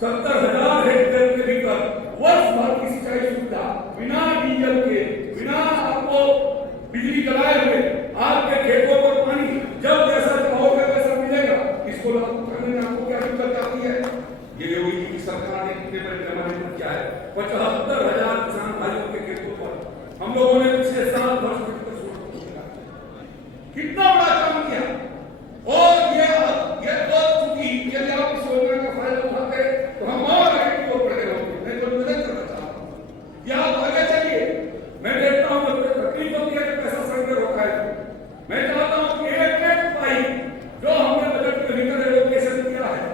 70,000 hectare के भीतर वर्ष भर की सिंचाई सुविधा बिना डीजल के, बिना आपको बिजली जलाए हुए आपके खेतों पर पानी जब जैसा चाहोगे वैसा मिलेगा। इसको लागू करने में आपको क्या दिक्कत आती है? ये योगी की सरकार ने कितने बड़े पैमाने पर किया है। 75,000 किसान भाइयों के खेतों पर हम लोगों ने पिछले 7 वर्ष में कितना बड़ा काम किया। और ये चूंकि यदि आप इस योजना का फायदा उठाते तो हम और आगे को बढ़े होंगे। मैं तो निवेदन करना चाहता हूँ या आप आगे चलिए। मैं देखता हूँ तकलीफ होती है कि पैसा संग्रह होता है। मैं चाहता हूँ कि एक पाई जो हमने बजट के भीतर एलोकेशन किया है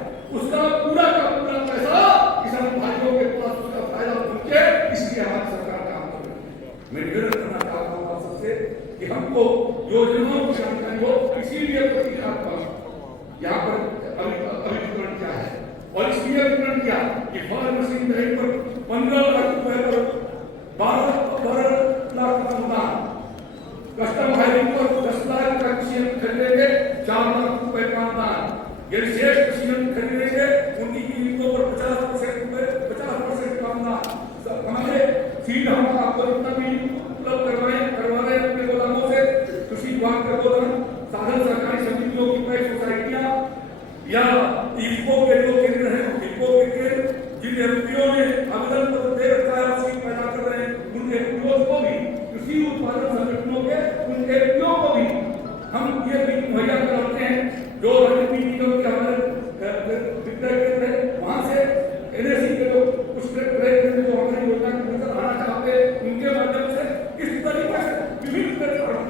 उसका पूरा का पूरा पैसा किसान भाइयों के पास उसका फायदा पहुंचे, इसलिए हमारी सरकार काम कर रही है। मैं निवेदन करना चाहता हूँ आप सबसे कि हमको योजनाओं की जानकारी हो, इसीलिए यहाँ पर अभिकरण क्या है और इसलिए वितरण किया कि फॉर्म मशीन रेट पर 15 लाख रुपए पर 12 लाख का अनुदान, कस्टम हायरिंग पर 10 लाख का कृषि यंत्र खरीदेंगे 4 लाख रुपए का अनुदान, यदि शेष कृषि यंत्र खरीदेंगे उनकी कीमतों पर 50% का अनुदान। हमारे सीट हम आपको इतना भी उपलब्ध करवा रहे अपने गोदामों से, कृषि विभाग के गोदाम, साधन सहकारी समितियों की कई सोसाइटियां या इफको के जो केंद्र हैं, इफको के केंद्र जिन एफपीओ ने आवेदन पत्र दे रखा है और सीट पैदा कर रहे हैं, उन एफपीओ को भी, कृषि उत्पादन संगठनों के उन एफपीओ को भी हम ये भी मुहैया कराते हैं। जो रणनीति निगम के हमारे विक्रय केंद्र है वहां से एनएससी के लोग कुछ क्रय केंद्र जो हमारी योजना के अंदर आना चाहते हैं उनके माध्यम से इस तरीके से विभिन्न प्लेटफॉर्म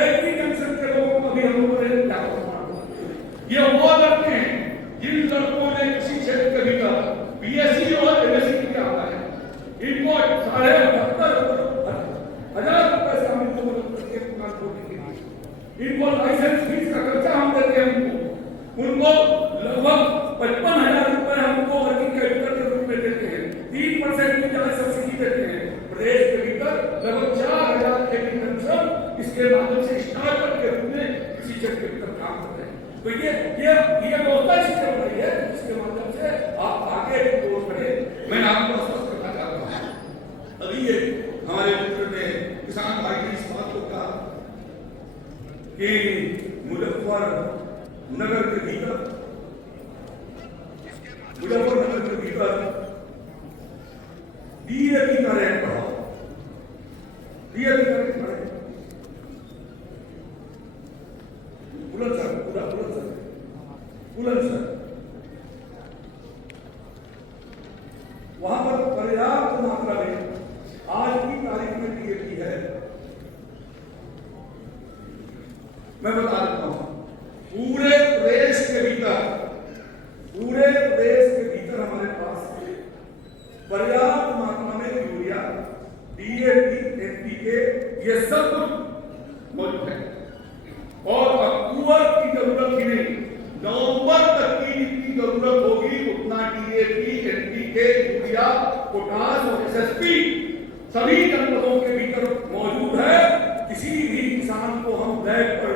एग्रीकल्चर के लोगों को भी हम लोगों ने ये वो लड़के हैं जिन लड़कों ने कृषि क्षेत्र के भीतर बीएससी और एमएससी किया हुआ है, इनको 7,500 रुपए से हम इनको मदद करके इनको लाइसेंस फीस का खर्चा हम देते हैं। उनको लगभग 55,000 रुपए हमको वर्किंग कैपिटल के रूप में देते हैं, 3% की ब्याज सब्सिडी देते हैं। प्रदेश के भीतर लगभग 4,000 एग्रीकल्चर इसके माध्यम से स्टार्टअप के रूप में कृषि क्षेत्र के भीतर काम कर रहे हैं। तो ये व्यवस्था चल रही है जिसके माध्यम से आप आगे ग्रोथ करें। मैं आपको आश्वस्त करना चाहता हूँ। अभी ये हमारे मित्र ने किसान भाई ने इस बात को कहा कि मुजफ्फरनगर के भीतर डीएपी का रेट बढ़ाओ, डीएपी का रेट बढ़े बुलंदशहर वहां पर पर्याप्त मात्रा में आज की तारीख में डीएपी है। मैं बता देता हूं पूरे प्रदेश के भीतर हमारे पास पर्याप्त मात्रा में यूरिया, डीएपी, एनपीके ये सब कुछ मौजूद है और अक्टूबर की जरूरत ही नहीं, नवंबर तक की जितनी जरूरत होगी उतना डीएपी, एनपीके, यूरिया, पोटाश और एसएसपी सभी जनपदों के भीतर मौजूद है। किसी भी किसान को हम बैग पर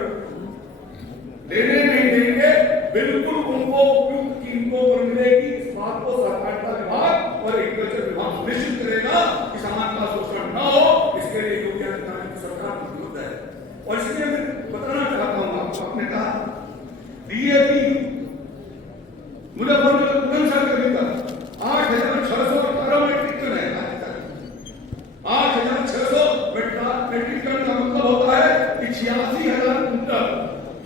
लेने नहीं देंगे, बिल्कुल उनको उपयुक्त कीमतों पर मिलेगी। इस बात को सहकारिता विभाग और एग्रीकल्चर विभाग सुनिश्चित करेगा, किसान का शोषण न हो, इसके लिए योगी आदित्यनाथ की सरकार प्रतिबद्ध है। और इसलिए मैं बताना चाहता हूं आपको, आपने कहा डीएपी मुजफ्फरनगर बुलंदशहर के भीतर 8,618 मेट्रिक टन है। 8,600 मेट्रिक टन का मतलब होता है कि 86,000 कुंटल।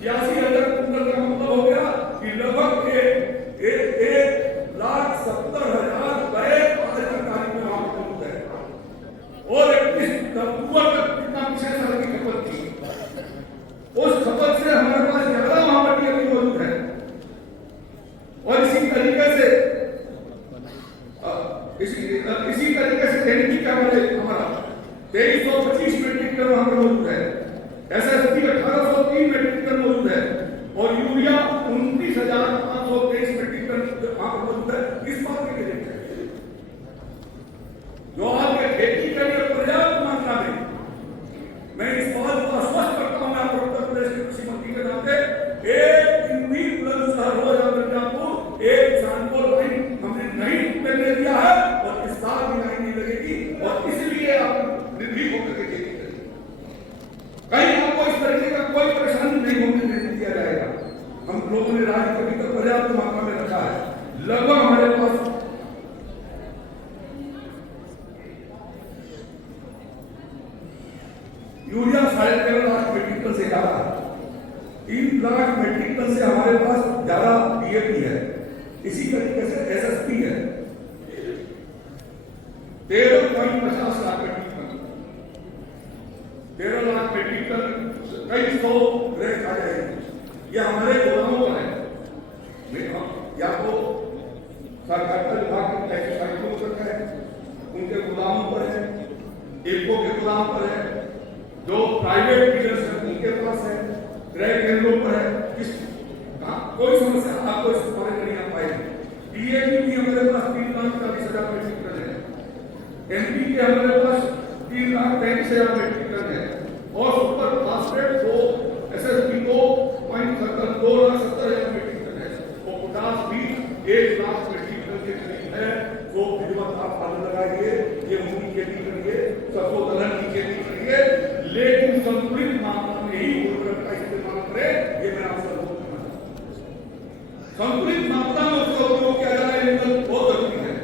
86,000 कुंटल का मतलब हो गया कि लगभग 1,70,000 रुपए सरकारी में वहां मौजूद है। और 31 अक्टूबर तक कितना पिछले साल की खपत थी, उस खपत से हमारे पास ज्यादा वहां पर डीएपी मौजूद है। और इसी तरीके से एनपी का हमारा 2325 मेट्रिक टन वहां पर मौजूद है। एसएसपी 1803 मेट्रिक टन मौजूद है और यूरिया 29,523 मेट्रिक टन वहां पर मौजूद है। किस बात के लिए जो आपके खेती के लिए पर्याप्त मात्रा में, मैं इस बात को आश्वस्त करता हूं, आप उत्तर प्रदेश के कृषि मंत्री के नाते एक दिन भी बुलंदशहर हो या मिर्जापुर एक किसान को लाइन लगभग हमारे पास यूरिया 13.5 लाख मीट्रिक टन से ज्यादा, 3 लाख मीट्रिक टन से हमारे पास ज्यादा डीएपी है। इसी तरीके से एसएसपी है 13.50 lakh metric ton, 13 lakh metric ton, कई सौ रैक आ जाएगी। यह हमारे गोदामों पर है, या तो सहकारिता विभाग के टैक्स साइटों पर है, उनके गोदामों पर है, एपो के गोदाम पर है, जो प्राइवेट डीलर्स हैं उनके पास है, क्रय केंद्रों पर है। कोई समस्या आपको इस बारे में नहीं आ पाएगी। डीएपी भी हमारे पास 3,40,000 मीट्रिक टन है, एनपीके हमारे पास 3,33,000 मीट्रिक टन है, और सुपर फास्फेट को एसएसपी को 2,70,000 मीट्रिक टन है, और पोटास भी 1 लाख मीट्रिक टन के करीब है। जो विधिवत आप फल लगाइए, गेहूं की खेती करिए, सरसों दलहन की खेती करिए, लेकिन संतुलित मात्रा में ही उर्वरक का इस्तेमाल करें। ये मैं आपसे अनुरोध करना चाहता हूं, संतुलित मात्रा में उसका उपयोग किया जाए, लेकिन बहुत जरूरी है।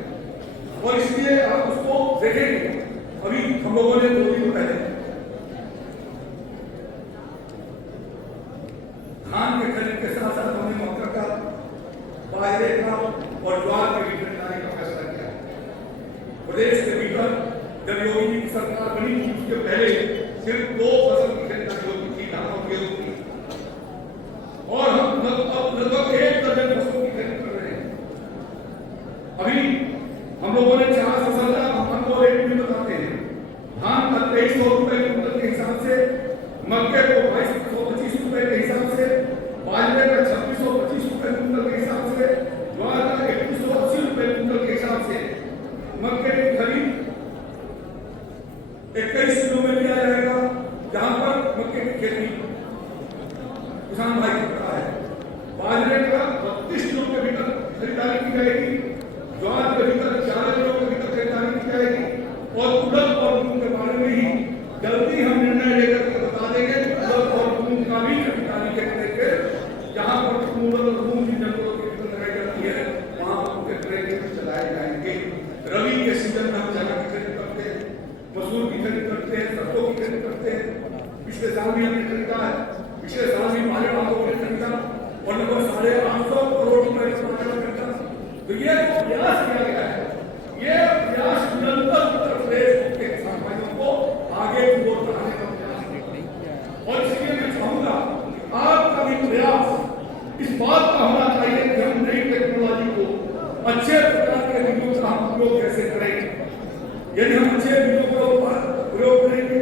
और इसलिए आप उसको देखेंगे, अभी हम लोगों ने 2 दिन पहले धान के खरीद के साथ साथ हमने मक्का का, बाजरे का और ज्वार के भी खरीदारी का फैसला किया। प्रदेश के भीतर जब योगी जी की सरकार बनी थी, उसके पहले सिर्फ 2 फसल की खरीदारी होती थी, धान और गेहूं की, और हम अब लगभग 1 दर्जन फसलों की खरीद कर रहे हैं। अभी हम लोगों ने 4 फसल का हमको रेट भी बताते हैं। धान का 2300 रुपए क्विंटल के हिसाब से, मक्के को 2225 रुपए के हिसाब से, बाजरे का 2625 रुपए क्विंटल के हिसाब से, ज्वार का 2180 रुपए क्विंटल के हिसाब से। मक्के की खरीद 21 किलो में किया जाएगा, जहां पर मक्के की खेती किसान भाई कर रहा है। बाजरे का 32 किलो के भीतर खरीदारी की जाएगी, ज्वार के भीतर 4 किलो के भीतर खरीदारी की जाएगी, और उड़द और मूंग के बारे में ही जल्दी हम निर्णय लेकर के बता देंगे। उड़द और मूंग का भी खरीदारी करेंगे, जहां पर उड़द और मूंग की जंगलों की फसल लगाई जाती है, वहां पर उनके ट्रेन चलाए जाएंगे। रबी के सीजन में हम चना की खरीद करते हैं, मसूर की खरीद करते हैं, सरसों की खरीद करते हैं। पिछले साल भी हमने खरीदा है, पिछले साल भी माले वालों ने खरीदा, और लगभग 850 करोड़ रुपए का खरीदा। तो ये प्रयास किया गया है, ये प्रयास निरंतर उत्तर प्रदेश के किसान भाइयों को आगे की ओर बढ़ाने का प्रयास है। और इसलिए मैं चाहूंगा आपका भी प्रयास इस बात का होना चाहिए कि हम नई टेक्नोलॉजी को अच्छे प्रकार के बीजों का उपयोग कैसे करेंगे। यदि हम अच्छे बीजों का प्रयोग करेंगे,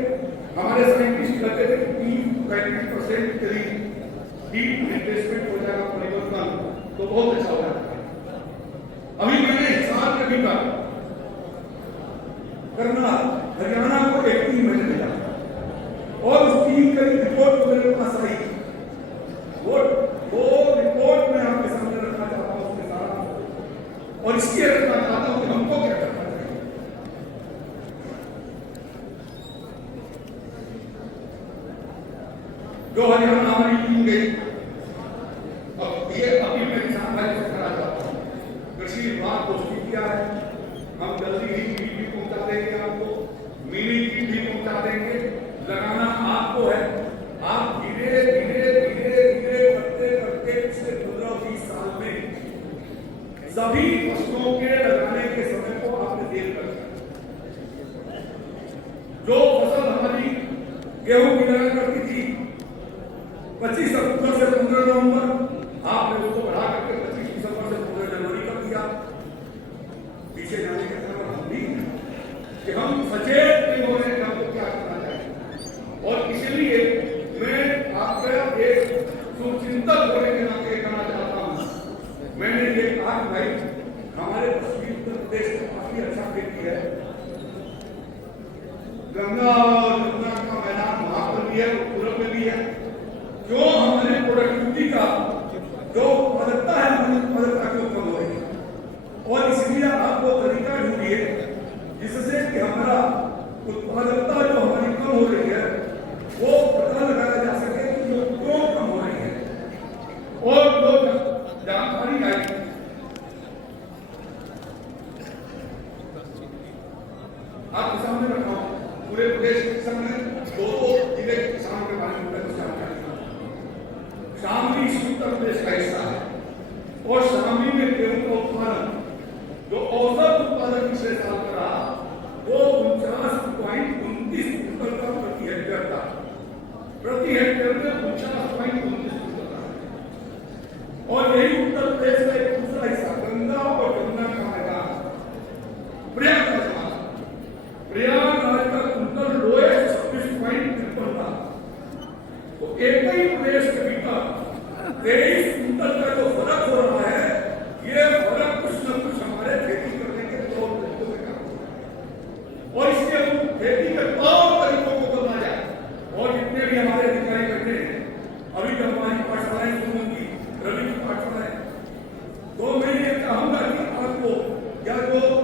हमारे साइंटिस्ट कहते थे कि 30-35% के लिए रिप्लेसमेंट हो जाएगा, परिवर्तन तो बहुत अच्छा हो जाएगा। अभी मैंने हिसार के भीतर करना हरियाणा को 1 महीने मिला, और उस टीम की रिपोर्ट तो मेरे पास आई। वो रिपोर्ट मैं आपके सामने रखना चाहता हूँ, उसके साथ और इसलिए रखना चाहता हूँ कि हमको क्या करना चाहिए। जो हरियाणा हमारी टीम गई, अब ये अभी मैं किसान भाई से करा चाहता हूँ, कृषि विभाग गोष्ठी किया है, हम जल्दी ही किट भी पहुंचा देंगे, आपको मिनी किट भी पहुंचा देंगे। लगाना आपको है, आप धीरे धीरे धीरे धीरे करते करते पिछले 15-20 साल में सभी फसलों के लगाने के समय को आपने देर कर दिया। जो फसल हमारी गेहूं की लगा करती थी 25 अक्टूबर से 15 नवंबर, आपने उसको बढ़ा करके 25 दिसंबर से 15 जनवरी कर दिया। पीछे जाने के कारण हम भी कि हम सचेत नहीं हो रहे, हमको क्या करना चाहिए। और इसलिए मैं आपका एक सुचिंतक होने के नाते कहना चाहता हूं, मैंने ये कहा कि भाई हमारे पश्चिमी उत्तर प्रदेश में काफी अच्छा खेती है, गंगा और यमुना का मैदान वहां पर भी है, पूरब में भी है। जो हमारी प्रोडक्टिविटी का जो उत्पादकता है, हमारी उत्पादकता क्यों कम हो रही है, और इसलिए आप वो तरीका ढूंढिए जिससे कि हमारा उत्पादकता जो हमारी कम हो रही है वो पता लगाया जा सके कि वो क्यों कम हो रही है। और जो जानकारी आई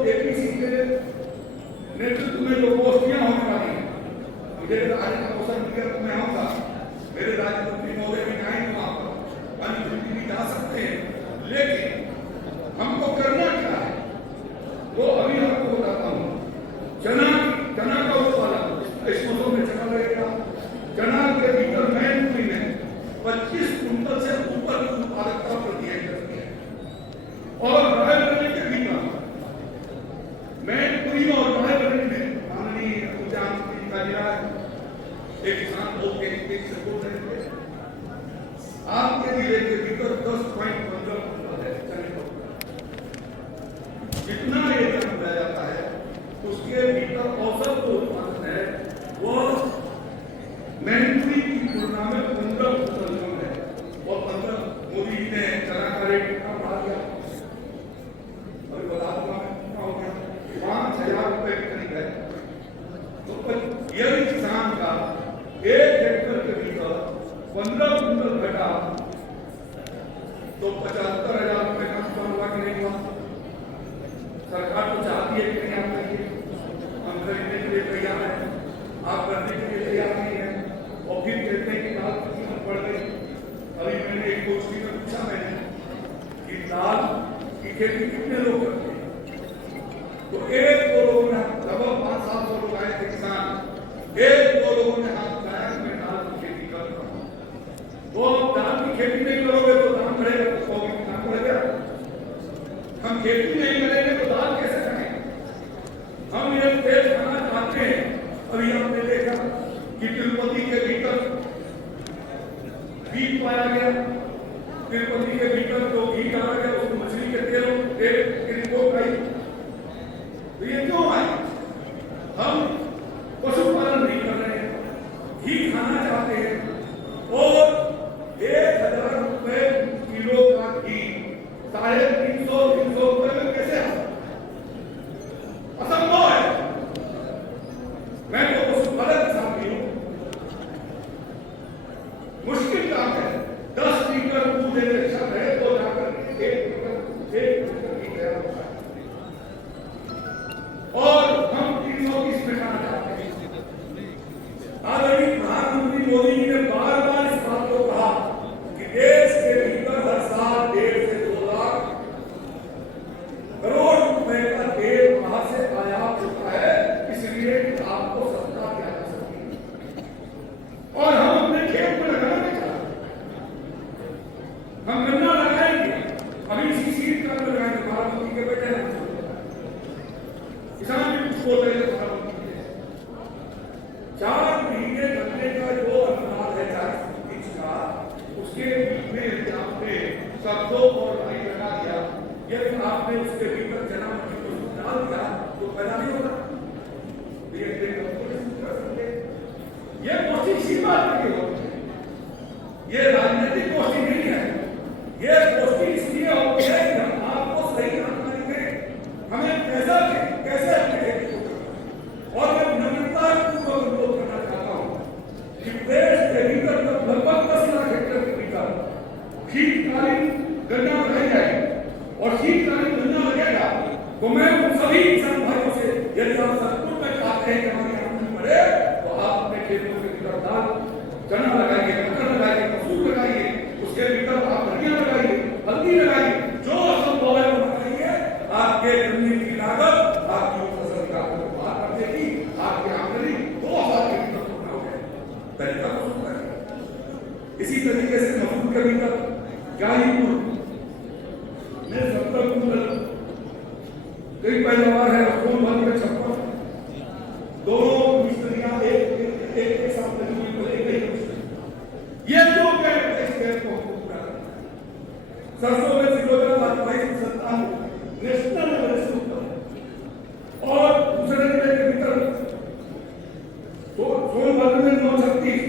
एपीसी के नेतृत्व में जो गोष्ठियां होने वाली हैं, मुझे आज का अवसर मिल गया तो मैं आऊंगा, मेरे राज्य मंत्री महोदय भी आएंगे वहां पर, अन्य मंत्री भी जा सकते हैं, लेकिन हमको करना क्या है वो अभी आपको बताता हूँ। चना का उत्पादन इस मौसम में चना लगेगा। चना के भीतर मैनपुरी में 25 कुंटल से ऊपर की उत्पादकता प्रति हेक्टेयर की है। और रायबरेली के भीतर मैनपुरी और रायबरेली में माननीय उद्यान का जिला एक किसान बोल के से बोल रहे थे, आपके जिले के भीतर 10.15 कुंटल है चने का। जितना ये चना दिया जाता है उसके भीतर औसत जो उत्पादन है वो मैनपुरी की तुलना में 15 कुंटल कम है। और 15 मोदी जी ने चना का रेट कितना बढ़ा दिया, अभी बता दूंगा कितना हो गया, 5,000 रुपए करीब है। तो यदि किसान का 1 हेक्टेयर के भीतर 15 कुंटल घटा तो 75,000 रुपए का नुकसान हुआ कि नहीं हुआ? सरकार तो चाहती है कि नहीं आप करिए, हम खरीदने के लिए तैयार है, आप करने के लिए तैयार नहीं है, और फिर कहते हैं कि दाल की कीमत बढ़ गई। अभी मैंने एक गोष्ठी में पूछा मैंने कि दाल की खेती कितने लोग करते हैं, तो 1-2 लोगों ने, लगभग 500-700 लोग आए थे किसान, 1-2 लोगों ने हाथ उठाया कि मैं दाल की खेती करता हूँ। तो आप दाल की खेती नहीं करोगे तो दाम बढ़ेगा, तो कहोगे कि दाम बढ़ गया। हम खेती नहीं करेंगे तो दाल कैसे खाएंगे? हम ये तेज खाना चाहते हैं। अभी आपने देखा कि तिरुपति के भीतर घी पाया गया, तिरुपति के भीतर जो घी डाला गया उसको मछली के तेल की रिपोर्ट आई। तो ये क्यों आए? हम पशुपालन नहीं कर रहे हैं, घी खाना चाहते हैं, और 1,000 रुपए किलो का घी 350-300 रुपए में कैसे आ? असंभव है। मैं तो पशुपालन किसान हूं, मुश्किल काम है। 10 लीटर दूध देने का है तो जाकर 1 लीटर घी तैयार होता है, और हम 320 में खाना चाहते हैं। आदरणीय प्रधानमंत्री मोदी जी ने बार-बार इस बात को कहा कि देश के भीतर हर साल 1.5 से 2 लाख करोड़ रुपए का तेल वहां से आयात होता है, इसलिए आपको सस्ता किया जा सके। और हम अपने खेत में लगाना नहीं चाहते, हम गन्ना लगाएंगे, अभी इसी सीट का लगाएंगे। बारामती के बेटे हैं, किसान भी कुछ बोल रहे थे, 4 महीने गन्ने का जो अनुदान है 40 का, उसके बीच में यदि आपने सरसों और राई लगा दिया, यदि आपने उसके भीतर चना मटर को डाल दिया तो पैदा नहीं होगा। ये गोष्ठी इसी बात की होती है, ये राजनीतिक गोष्ठी नहीं है। ये गोष्ठी इसलिए होती है कि हम आपको सही जानकारी दें, हमें कैसे अपने खेती को करना। और मैं नम्रतापूर्वक अनुरोध करना चाहता हूँ कि देश के भीतर लगभग 10 लाख हेक्टेयर के भीतर शीतकालीन गन्ना लगाई जाएगी, और शीतकालीन गन्ना लगेगा तो मैं उन सभी किसान भाइयों से, यदि आप सचमुच में चाहते हैं कि हमारी आमदनी बढ़े, तो आप अपने खेतों के भीतर दाल चना लगाइए, मटर लगाइए, मसूर लगाइए, उसके भीतर आप धनिया लगाइए, हल्दी लगाइए, जो संभव है वो लगाइए। आपके गन्ने की लागत आपकी फसल की लागत को पार कर देगी, आपकी आमदनी 2 साल के भीतर पूर्ण हो जाएगी। तरीका तो सुनना है। इसी तरीके से मसूर के भीतर गाजीपुर में 70 कुंटल कई पैदावार है, सोनभद्र में 56, दोनों मिस्त्रियां एक साथ लगी हुई बोले गई। ये जो को पूरा सरसों में फिरोजाबाद 22-57 नेशनल लेवल से ऊपर, और दूसरे जिले के भीतर सोनभद्र में 936,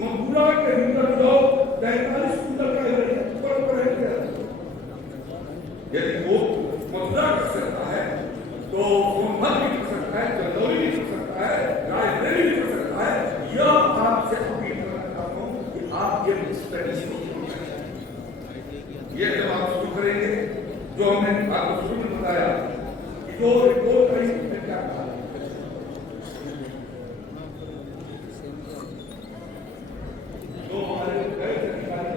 मथुरा के भीतर 43 कुंटल का यदि वो मथुरा कर सकता है तो सोनभद्र भी कर सकता है, चंदौली भी कर सकता है, रायबरेली भी कर सकता है। यह आपसे अपील करना चाहता हूँ कि आप ये जब आप शुरू करेंगे, जो हमने आपको शुरू में बताया जो रिपोर्ट आई उसमें क्या कहा? जो हमारे गैर अधिकारी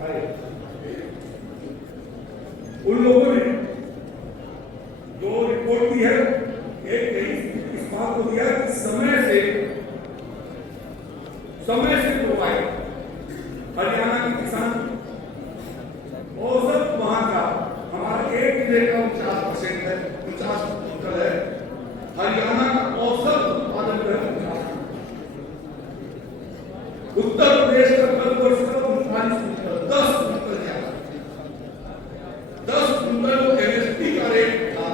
आए उन लोगों ने जो रिपोर्ट दी है, एक इस बात को दिया कि समय से प्रोवाइड हरियाणा के किसान औसत वहां का हमारा एक किले का 49% है, 50 कुंटल है। हरियाणा का औसत उत्पादन है 50। उत्तर प्रदेश का गत वर्ष का 39 कुंटल, 10 कुंटल ज्यादा, 10 कुंटल एमएसपी का रेट था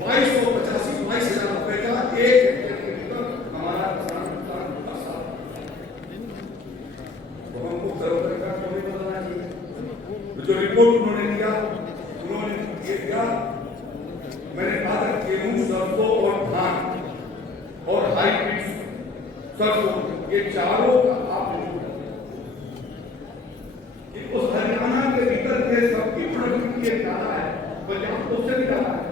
22,000 रुपए का एक हेक्टेयर के ऊपर हमारा किसान जो रिपोर्ट उन्होंने दिया, उन्होंने ये दिया, मैंने कहा था गेहूं, सरसों और धान और हाइब्रिड सरसों, ये चारों का आप उस हरियाणा के भीतर के सबकी प्रोडक्टिविटी ज्यादा है, पंजाब उससे भी ज्यादा है।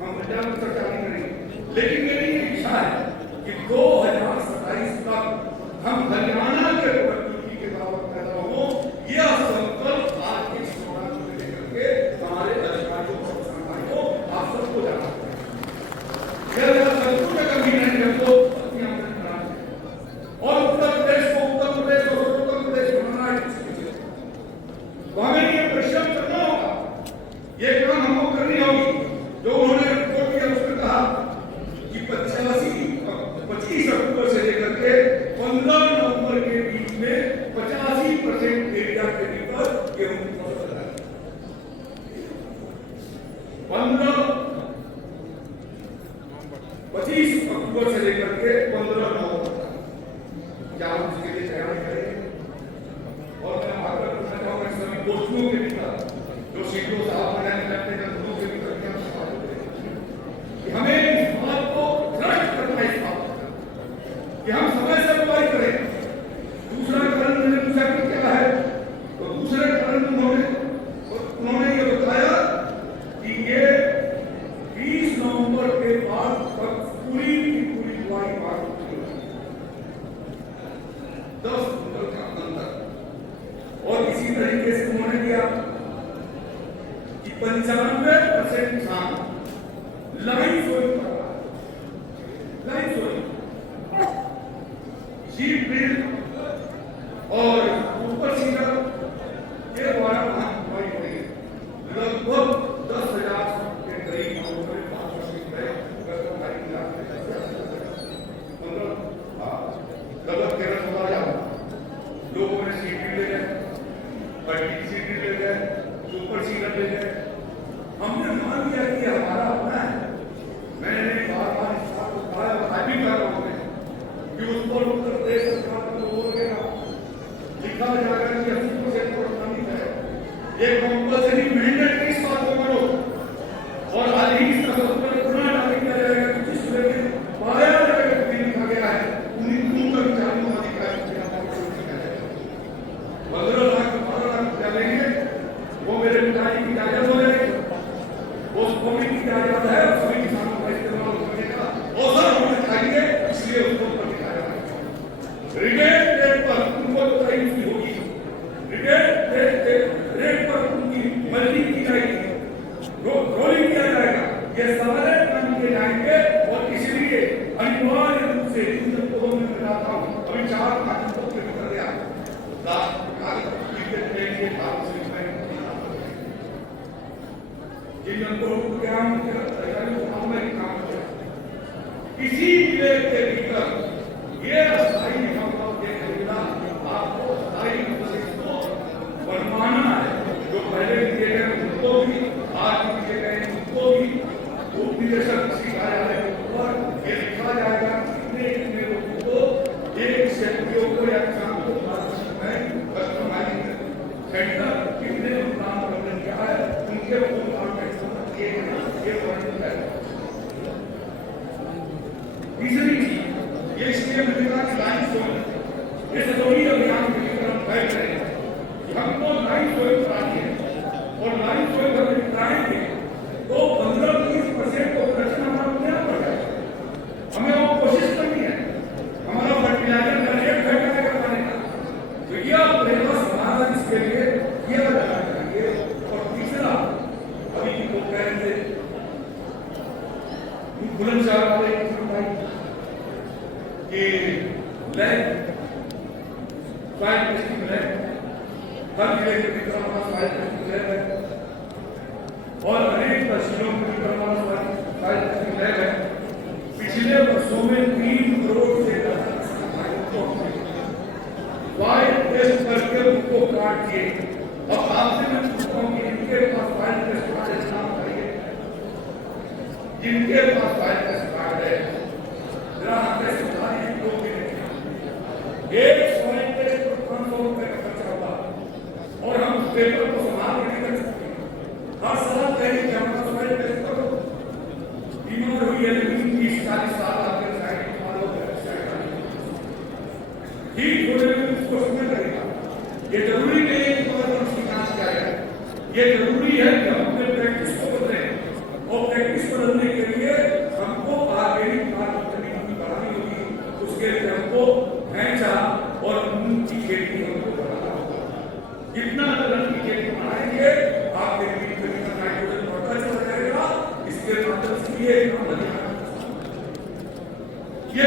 हम पंजाब में चर्चा नहीं करेंगे, लेकिन मेरी ये इच्छा है कि 2027 तक हम हरियाणा के प्रोडक्टिविटी के बराबर पैदा हो। यह संकल्प आर्थिक सुधार को लेकर के हमारे अधिकारियों को संस्थानों आप सबको जाना है। यह संकल्प का कमी नहीं है तो और उत्तर प्रदेश और उत्तर प्रदेश बनाना है। तो हमें ये परिश्रम करना होगा, ये काम हमको करनी होगी। जो उन्होंने रिपोर्ट किया उसमें कहा कि 25 अक्टूबर से लेकर के 15 नवंबर के बीच में 85% एरिया के भीतर गेहूं की फसल है। 25 अक्टूबर से लेकर के 15 नवंबर तक क्या हम इसके लिए तैयारी करेंगे? और मैं आग्रह करना चाहूंगा सभी गोष्ठियों के भीतर जो सीटों साहब बनाने लगते हैं दोनों के भीतर कि हमें इस बात को दृढ़ करना, इस बात कि हम समय से बुआई करें। दूसरा कारण मैंने पूछा कि क्या है, तो दूसरे कारण उन्होंने ये बताया कि ये 20 नवंबर के बाद तक पूरी की पूरी बुआई बात होती है, 10 कुंटल का अंतर। और इसी तरीके से उन्होंने किया कि 95% किसान लाइन सोइंग कर रहा है, लाइन सोइंग, सीड ड्रिल और ऊपर सीडर के द्वारा वहां बुआई हो रही है। लगभग 10,000 के करीब लोगों ने 5% लगभग 13,000 लोगों ने सीड ड्रिल ले गए, बड़ी सीड ड्रिल ले गए, सुपर सीडर ले गए। हमने मान लिया कि हमारा अपना है। मैंने बार-बार इस बात को कहा, आज भी कर रहा हूं कि उस पर उत्तर प्रदेश सरकार का जो बोल गया लिखा जाएगा कि 80% प्रोत्साहित है। ये कंपल्सरी मैंडेट इस बात को करो और आज ही इसका सत्तर पुनः लागू किया जाएगा कि जिसमें पाया जाएगा कि लिखा गया है उन्हीं तक चालू अधिकारी 15 लाख 12 लाख रुपया लेंगे, वो मेरे पिताजी की जायदाद हो जाएगी। उस भूमि की जायदाद है, सभी किसानों का इस्तेमाल करने का अवसर होना चाहिए, इसलिए उसको ऊपर लिखा जाए। रिटेल रेट पर उनको तो कहीं उसकी होगी, रिटेल रेट पर उनकी मल्टी की जाएगी, रोलिंग किया जाएगा। ये सारे काम किए जाएंगे और इसलिए अनिवार्य रूप से इन सबको मैं बताता हूँ। अभी 4 कागजों के कर दिया जिनको ज्ञान काम किसी जिले के भीतर ये अस्थायी आपको अस्थायी बनवाना है। जो पहले दिए गए उनको भी, आज दिए गए उनको भी उपनिदेशक कार्यालय के ऊपर ये लिखा जाएगा कितने लोगों को एक सेक्टरों को या किसान को कस्टमाइज सेंटर कितने काम करने क्या है उनके तीसरी चीज ये इसलिए मैंने कहा कि लाइन सोइंग ये सदोरी अभियान के लिए हम तय करें कि हमको लाइन सोइंग करानी है और लाइन सोइंग हम कराएंगे तो जिले के भीतर हमारा साहित्य संग्रह है और अनेक तहसीलों के भीतर हमारा साहित्य संग्रह है। पिछले वर्षों में 3 करोड़ से ज्यादा वाइल्ड टेस्ट करके उनको काट दिए। अब आपसे मैं पूछता हूँ कि इनके पास वाइल्ड टेस्ट कार्ड नाम करिए, जिनके पास वाइल्ड टेस्ट कार्ड है जरा हमने सुधारी लोग एक वाइल्ड टेस्ट पर 500 रुपए का खर्चा होगा और हम उस पेपर को संभाल नहीं कर सकते। हर साल कहीं जमा वाइल्ड टेस्ट करो, बीमार हुई है लेकिन 30-40 साल आपके साइड वालों को ठीक होने में उसको समय लगेगा। ये जरूरी नहीं है कि उसकी जांच किया जाए, ये जरूरी है कि हम अपने प्रैक्टिस को बदलें और प्रैक्टिस बदलने के लिए हमको ऑर्गेनिक मार्केटिंग बढ़ानी होगी। उसके लिए हमको भैंसा और मूंग की खेती हमको बढ़ाना होगा। जितना दलहन की खेती बढ़ाएंगे आपके नाइट्रोजन बढ़ता चला जाएगा। इसके माध्यम से ये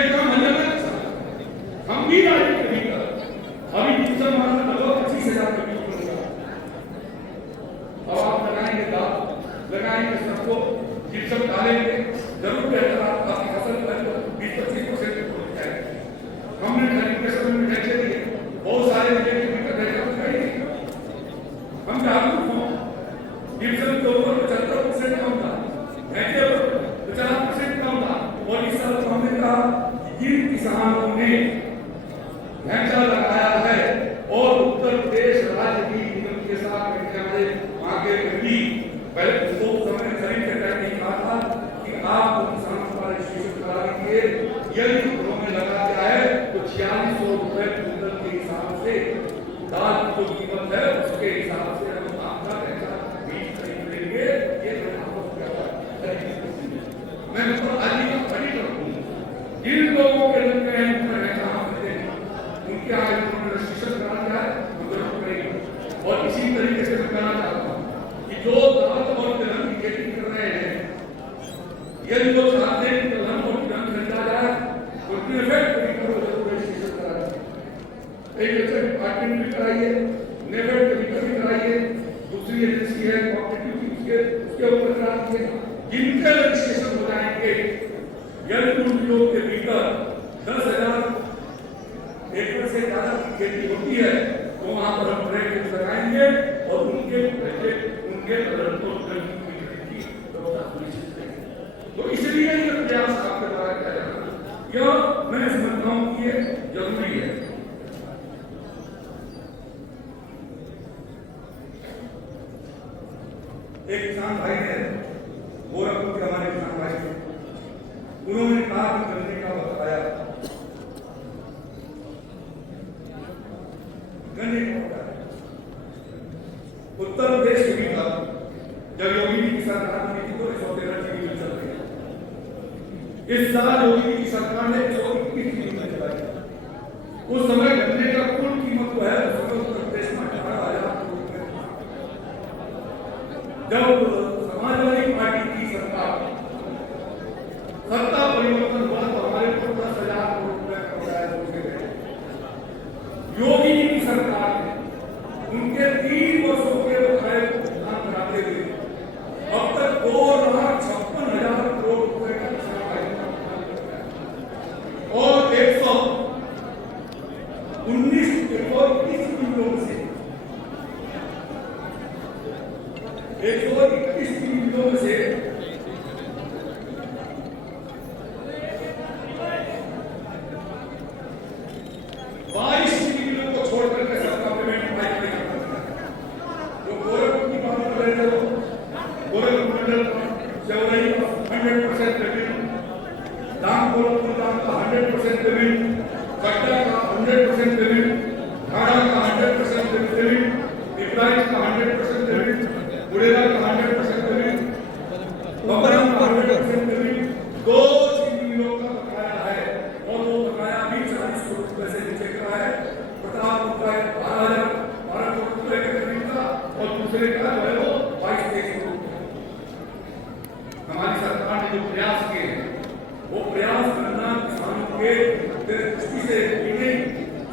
काम हरियाणा हम भी राज्य के भीतर अभी जिप्सम मारना लगभग 25,000 रुपये मिलेगा। अब आप लगाएंगे सबको जिप्सम डालेंगे जरूर बेहतर आपकी फसल 20-25% हो जाएगी। हमने कैलिब्रेशन में ढंग से दिए बहुत सारे जिले के भीतर हम जागरूक हों। जिप्सम के ऊपर 75% कम था, ऐसे 50% कम था और इस साल हमने कहा जिन किसानों ने भैंसा लगाया है और उत्तर प्रदेश राज्य की निगम के साथ हमारे आगे भी पहले उसको समय खरीद के टाइम नहीं कहा था कि आप किसानों का रजिस्ट्रेशन करा लीजिए। यदि उन्होंने लगा दिया है तो 4600 रुपए क्विंटल के हिसाब से दाल की जो कीमत है उसके हिसाब से हम आपका भैंसा बीज खरीद लेंगे। ये मैं आज बड़ी करूँ जिन लोगों के लग गए हैं उनके आगे रजिस्ट्रेशन करा जाए और इसी तरीके से मैं कहना चाहता हूँ कि जो दाल और तिलहन की खेती कर रहे हैं यदि वो चाहते हैं कि तिलहन और तिलहन खरीदा जाए तो रजिस्ट्रेशन करा जाए। एक डिपार्टमेंट भी कराइए, नेफेड के भीतर भी कराइए, दूसरी एजेंसी है उसके ऊपर करा दीजिए। जिनके रजिस्ट्रेशन हो जाएंगे यदि उन लोगों के भीतर 10,000 एकड़ से ज्यादा की खेती होती है तो वहां पर हम ब्रेक लगाएंगे और उनके तो इसलिए ये प्रयास आपके द्वारा किया जाना यह मैं समझता हूं कि ये जरूरी है। एक किसान भाई ने गोरखपुर के हमारे किसान भाई थे, उन्होंने कहा गन्ने का बताया उत्तर प्रदेश के भीतर जब योगी की सरकार बनी थी तो 113 जीबी मिल चल रही है। इस साल योगी की सरकार ने 121 जीबी मिल चलाई। उस समय गन्ने का कुल कीमत जो है उस समय उत्तर प्रदेश में 18,000 करोड़ रुपए था। जब समाजवादी पार्टी की सरकार सत्ता परिवर्तन हुआ तो हमारे को 10,000 करोड़ रुपए का बकाया हो गए। योगी की सरकार ने उनके 3 वर्षों के बकाये को भुगतान कराते हुए अब तक 2,56,000 करोड़ रुपए का किसान और 119 बिलियन से 121 बिलियन से 22 बिलियन को छोड़ करके सबका पेमेंट पाइप में करता है। जो गोरखपुर की बात कर रहे थे वो गोरखपुर मंडल चौराई का 100% पेमेंट, दाम गोरखपुर दाम का 100% पेमेंट, कट्टा का 100% पेमेंट, खाड़ा का 100% पेमेंट, पिपराइच का 100% पेमेंट, बुढ़ेला का 100% पेमेंट, बबरम का 100% पेमेंट, 2 जिलों का बकाया है और वो बकाया भी 40 करोड़ रुपए से नीचे का है। 50 रुपए 12,000 करोड़ रुपए के करीब का और दूसरे का जो है वो 22-23 करोड़। हमारी सरकार ने जो प्रयास किए वो प्रयास करना किसानों के दृष्टि से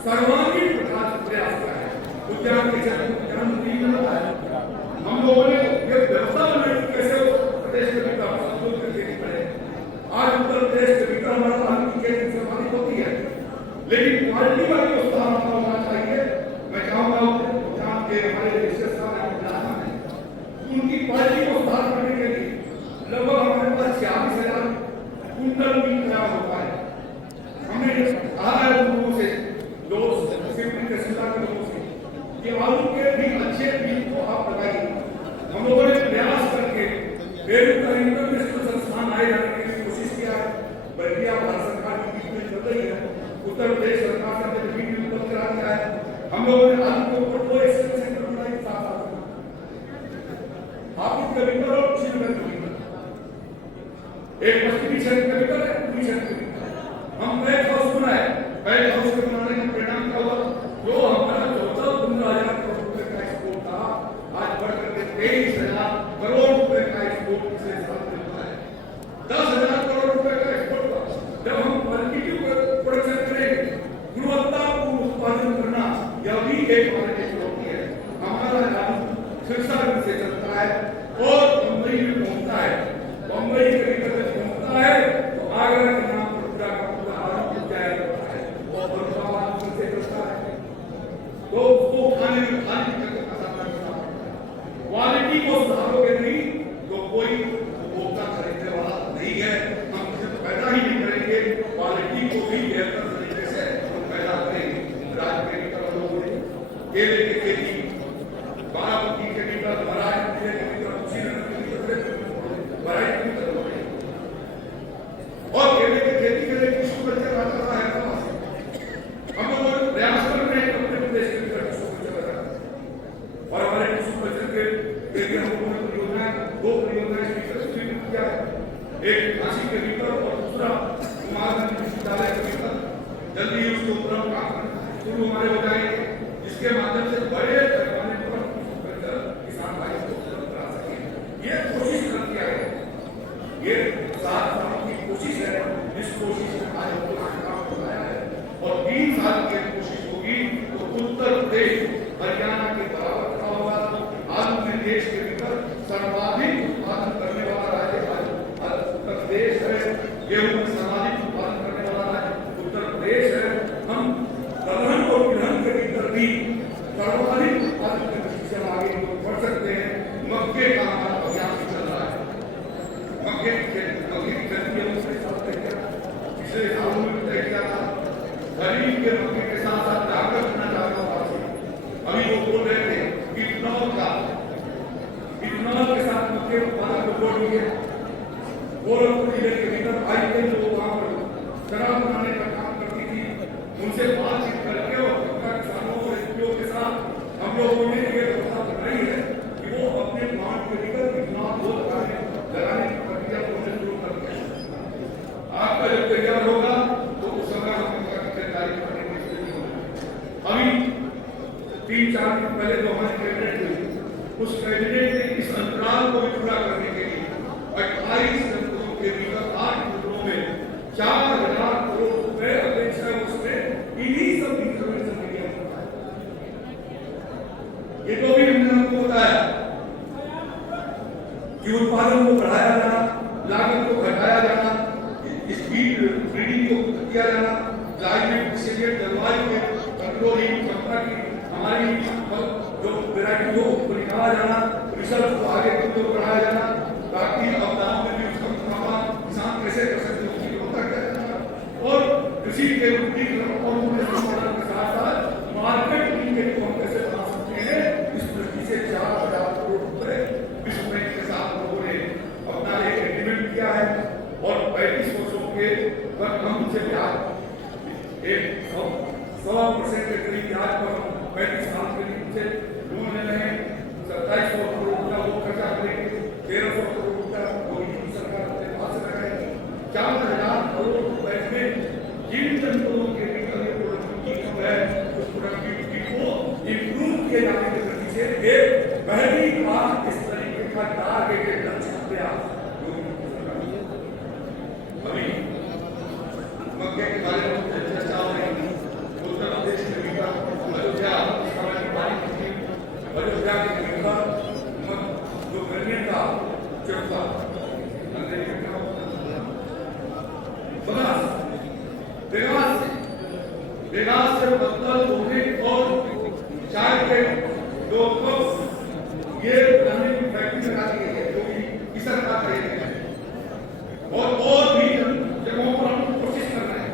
सर्वांगीण प्रयास किया है। उद्यान के लोगों ने ये व्यवस्था बनाई कैसे प्रदेश के भीतर संतुलन करके पड़े। आज उत्तर प्रदेश के भीतर हमारा धान की खेती सर्वाधिक होती है, लेकिन क्वालिटी वाली व्यवस्था होना चाहिए। मैं चाहूंगा जहाँ के हमारे विशेष उनकी क्वालिटी को सुधार करने के लिए लगभग हमारे पास 46,000 कुंटल बीज तैयार होता है। हमने कहा है लोगों से, जो सिर्फ तहसीलदार के लोगों से, कि आलू के भी अच्छे बीज को आप लगाइए। हम लोगों ने प्रयास करके इंटरनेशनल संस्थान आए जाने की कोशिश किया है। प्रक्रिया भारत सरकार की बीच में चल रही है। उत्तर प्रदेश सरकार ने बीज उपलब्ध करा दिया है। हम लोगों ने आलू के ऊपर 2 एक्सचेंज सेंटर बनाए साथ आप इसके भीतर और कुछ नहीं एक मस्ती क्षेत्र के भीतर है, पूरी क्षेत्र के भीतर हम पैक हाउस बनाए। पैक हाउस के बनाने का परिणाम क्या हुआ? जो हमारा 14-15,000 करोड़ रुपए का एक्सपोर्ट था, आज बढ़कर के 23,000 करोड़ रुपए का एक्सपोर्ट से साथ मिलता है। 10,000 करोड़ रुपए का एक्सपोर्ट था। जब हम क्वालिटी प्रोडक्शन करेंगे, गुणवत्तापूर्ण उत्पादन करना, यह भी एक हमारे देश में होती है। हमारा काम शिक्षा से चलता है और बम्बई में पहुंचता है। बम्बई के भीतर जब पहुंचता है तो आगरा के नाम पर पूरा का पूरा आलू जाया करता है और से करता है, तो उसको खाने में खाने की दिक्कत का सामना करना पड़ता है। क्वालिटी को सुधारोगे नहीं तो कोई उपभोक्ता खरीदने वाला नहीं है। हम उसे पैदा ही नहीं करेंगे, क्वालिटी को भी बेहतर तरीके से हम पैदा करेंगे। राज्य के भीतर लोगों ने केले की खेती, बाराबंकी के भीतर, महाराज के भीतर, कुशीनगर के भीतर, बराई के भीतर और केले की खेती के लिए टिश्यू कल्चर आता था हैदराबाद से। हम लोग प्रयास कर रहे हैं अपने प्रदेश के भीतर टिश्यू कल्चर लगाने और हमारे टिश्यू कल्चर के लिए हम लोगों ने परियोजनाएं 2 परियोजनाएं स्वीकृत किया है। एक काशी के भीतर और दूसरा कुमारगंज विश्वविद्यालय के भीतर। जल्दी ही उसके ऊपर हम काम शुरू हमारे हो जाएंगे, जिसके माध्यम से बड़े पैमाने पर किसान भाई को उपलब्ध करा सके। ये कोशिश कर दिया है, ये 7 साल की कोशिश है। इस कोशिश में आज हम लोग काम कराया है और 3 साल की कोशिश होगी तो उत्तर प्रदेश हरियाणा के बराबर का होगा। आलू में देश के भीतर सर्वाधिक उत्पादन करने वाला राज्य उत्तर प्रदेश है। गेहूं में सर्वाधिक उत्पादन करने वाला राज्य उत्तर प्रदेश है। हम दलहन और तिलहन के भीतर भी सर्वाधिक उत्पादन की दृष्टि से आगे बढ़ सकते हैं। मक्के का हमारा अभियान चल रहा है। मक्के की खेती हम उसके साथ तय किया, पिछले सालों में तय किया था। गरीब के मक्के के साथ साथ जागरूक करना चाहता था। अभी वो बोल रहे थे इथेनॉल के साथ मक्के उत्पादन को जोड़ दिए। गोरखपुर जिले के भीतर आई जो वहाँ पर शराब बनाने का काम करती थी, उनसे बातचीत करके और किसानों और एनजीओ के साथ हम लोगों ने ये व्यवस्था बनाई है कि वो अपने प्लांट के भीतर इथेनॉल लगाने की प्रक्रिया को शुरू कर दिया। आपका जब तैयार होगा तो उस समय हम तैयारी करने की स्थिति होगी। अभी 3-4 दिन पहले जो हमारी कैबिनेट हुई, उस कैबिनेट ने इस अंतराल को भी पूरा करने के लिए 28 जनपदों के भीतर 8 जिलों में 4,000 करोड़ रुपए अपेक्षा है। उसमें इन्हीं सब इंटरवेंशन के लिए ये तो भी हमने आपको बताया कि उत्पादन को बढ़ाया जाना, लागत को घटाया जाना, स्पीड ब्रीडिंग को किया जाना, क्लाइमेट रिसिलिएंट जलवायु के कंट्रोलिंग क्षमता की हमारी जो वैरायटी हो उसको निकाला जाना, रिसर्च को आगे बढ़ाया जाना, ताकि आपदाओं में भी उसका मुनाफा किसान कैसे कर सकते हैं उसकी व्यवस्था किया जाना और कृषि के मॉडल के साथ साथ मार्केट लिंकेज को हम कैसे बना सकते हैं। इस दृष्टि से 4,000 करोड़ रुपए विश्व बैंक के साथ लोगों ने अपना एक एग्रीमेंट किया है और 35 वर्षों के तक हम उनसे ब्याज 100% के करीब ब्याज पर 35 साल के लिए उनसे लोन ले रहे हैं। 2700 करोड़ रुपया वो खर्चा करेंगे, 1300 करोड़ रुपया वो सरकार अपने पास रखेगी। 4,000 करोड़ रुपए में जिन जनपदों के प्रोडक्टिविटी है उस प्रोडक्टिविटी को इम्प्रूव किए जाने की दृष्टि से एक पहली बार इस तरीके का टारगेटेड लक्ष्य प्रयास अभी मक्के के बारे में चर्चा हो रही है। उत्तर प्रदेश के भीतर अयोध्या के भीतर चुपता बगास बेगास बेगास से मतलब धोने और चाय के दो कप ये बनाने की फैक्ट्री लगा दी गई है जो कि किसान का करेंगे और भी जगहों पर हम कोशिश कर रहे हैं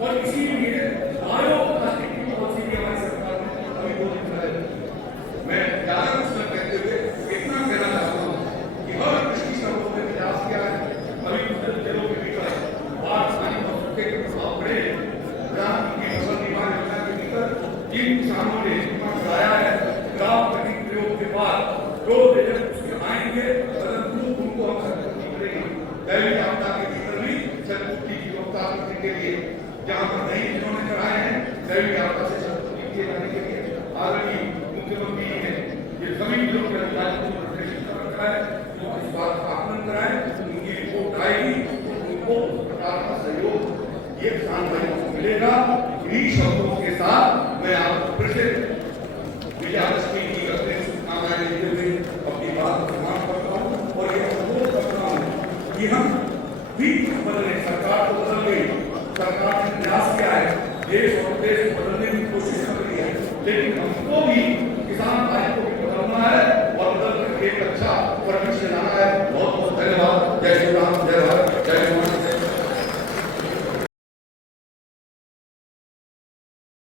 और इसीलिए बायो प्लास्टिक की पॉलिसी भी हमारी सरकार ने अभी दो दिन पहले मैं ज्यादा कुछ न कहते हुए इतना कहना चाहता हूँ कि हर कृषि समूह ने प्रयास किया है अभी कुछ दिनों के भीतर बाढ़ पानी और सूखे के प्रभाव पड़े ग्राम की फसल बीमा योजना के भीतर जिन किसानों ने बीमा कराया है ग्राम तकनीक प्रयोग के बाद जो रिजल्ट उसके आएंगे परंतु उनको हम क्षतिपूर्ति मिलेगी दैविक आपदा के भीतर भी क्षतिपूर्ति की व्यवस्था करने के लिए जहाँ पर नहीं जिन्होंने कराए हैं दैविक आपदा से क्षतिपूर्ति किए जाने के लिए आदरणीय मुख्यमंत्री ने ये सभी जिलों के अधिकारियों को निर्देशित कर रखा है जो इस बात का आकलन कराए उनकी रिपोर्ट आएगी उनको सरकार का सहयोग ये किसान भाइयों को मिलेगा। इन्हीं शब्दों के साथ मैं आपको फिर से विजयादशमी की अपने शुभकामनाएं देते हुए अपनी बात को समाप्त करता हूँ और ये अनुरोध करता हूँ कि हम भी बदले सरकार को बदल गई सरकार ने प्रयास किया है देश और देश को बदलने की कोशिश कर रही है लेकिन हमको भी